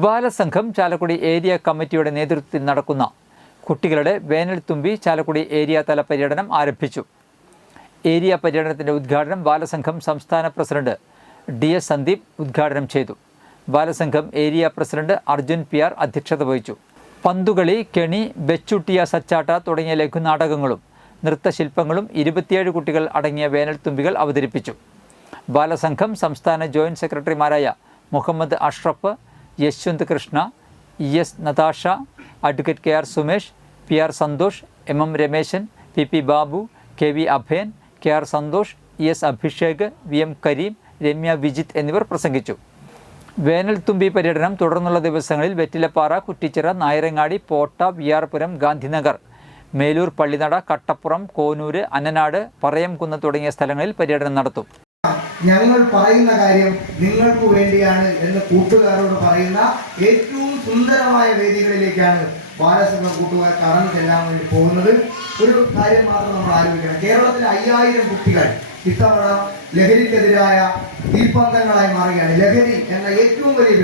Balasangham Chalakudy area കമ്മിറ്റിയുടെ നേതൃത്വത്തിൽ നടക്കുന്ന കുട്ടികളുടെ വേനൽത്തുമ്പി ചാലക്കുടി ഏരിയ തല പര്യടനം ആരംഭിച്ചു. ഏരിയ പര്യടനത്തിൻ്റെ ഉദ്ഘാടനം ബാലസംഘം സംസ്ഥാന പ്രസിഡന്റ് DS സന്ദീപ് ഉദ്ഘാടനം ചെയ്തു. Balasangham area president Arjun PR അധ്യക്ഷത വഹിച്ചു. പന്തുകളി, കെണി, ബെച്ചുട്ടിയ സച്ചാട്ട തുടങ്ങിയ ലഘുനാടകങ്ങളും നൃത്തശില്പങ്ങളും 27 കുട്ടികൾ അടങ്ങിയ വേനൽത്തുമ്പികൾ അവതരിപ്പിച്ചു. ബാലസംഘം സംസ്ഥാന ജോയിന്റ് സെക്രട്ടറിമാരായ Muhammad Ashraf, Yashwant Krishna, ES Natasha, advocate KR Sumesh, PR Santhosh, MM Rameshan, PP Babu, KV Abhayan, KR Santhosh, ES Abhishek, VM Kareem, Ramya Vijith എന്നിവർ പ്രസംഗിച്ചു. വേനൽത്തുമ്പി പര്യടനം തുടർന്നുള്ള ദിവസങ്ങളിൽ വെറ്റിലപ്പാറ, കുറ്റിച്ചിറ, നായരങ്ങാടി, പോട്ട, VR പുരം, ഗാന്ധിനഗർ, മേലൂർ, പള്ളിനട, കട്ടപ്പുറം, കോനൂര്, അന്നനാട്, പറയംകുന്ന് തുടങ്ങിയ സ്ഥലങ്ങളിൽ പര്യടനം നടത്തും. ഞങ്ങൾ പറയുന്ന കാര്യം നിങ്ങൾക്ക് വേണ്ടിയാണ് എന്ന് കൂട്ടുകാരോട് പറയുന്ന ഏറ്റവും സുന്ദരമായ വേദികളിലേക്കാണ് ബാലസംഘം കൂട്ടുകാർ കടന്നു ചെല്ലാൻ വേണ്ടി പോകുന്നത്. ഒരു കാര്യം മാത്രം നമ്മൾ ആലോചിക്കണം. കേരളത്തിലെ 5000 കുട്ടികൾ ഇത്തവണ ലഹരിക്കെതിരായ തീപ്പന്തങ്ങളായി മാറുകയാണ്. ലഹരി എന്ന ഏറ്റവും വലിയ